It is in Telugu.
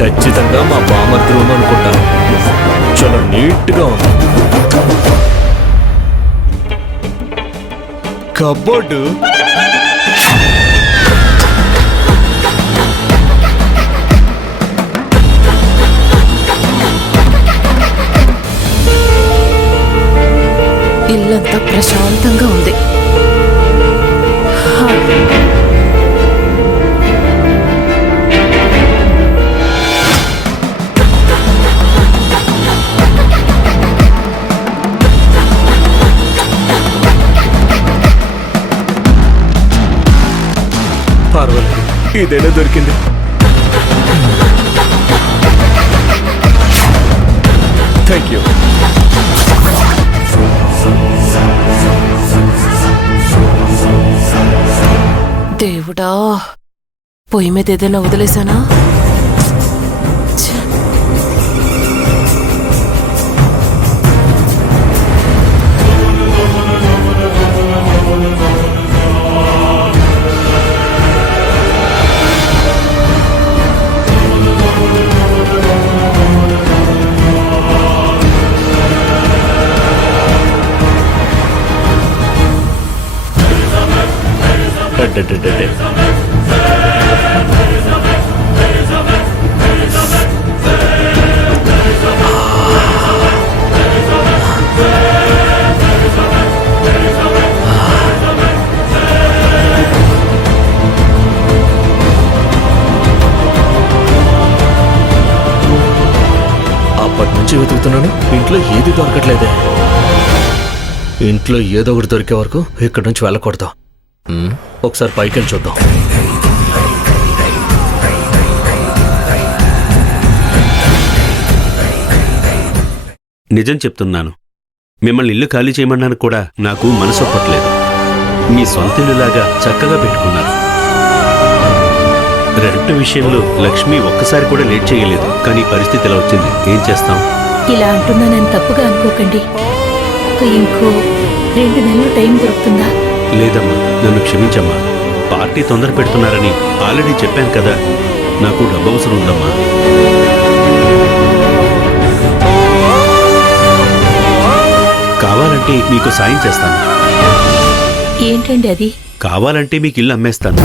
ఖచ్చితంగా మా బామర్ది రూమ్ అనుకుంటాను. చాలా నీట్గా ఉంది. కబోర్డు ఇల్లంతా ప్రశాంతంగా ఉంది. పర్వాలేదు, ఇదేనా దొరికింది. Thank you. దేవుడా, పొయ్యి మీద ఏదైనా వదిలేశానా? అప్పటి నుంచి వెతుకుతున్నాను, ఇంట్లో ఏది దొరకట్లేదే. ఇంట్లో ఏదో ఒకటి దొరికే వరకు ఇక్కడి నుంచి వెళ్ళకూడదు. ఒకసారి పైకి వెళ్ళి చూద్దాం. నిజం చెప్తున్నాను, మిమ్మల్ని ఇల్లు ఖాళీ చేయమన్నాను కూడా నాకు మనసు ఒప్పట్లేదు. మీ సొంత ఇల్లులాగా చక్కగా పెట్టుకున్నారు. రెంట్ విషయంలో లక్ష్మి ఒక్కసారి కూడా లేట్ చేయలేదు, కానీ పరిస్థితి ఇలా వచ్చింది. ఏం చేస్తాం? ఇలా అంటున్నానని తప్పుగా అనుకోకండి. ఇంకో 2 నెలలు టైం దొరుకుతుందా? లేదమ్మా, నన్ను క్షమించమ్మా. పార్టీ తొందర పెడుతున్నారని ఆల్రెడీ చెప్పాను కదా. నాకు డబ్బు అవసరం ఉందమ్మా. కావాలంటే మీకు సాయం చేస్తాను. ఏంటండి అది? కావాలంటే మీకు ఇల్లు అమ్మేస్తాను.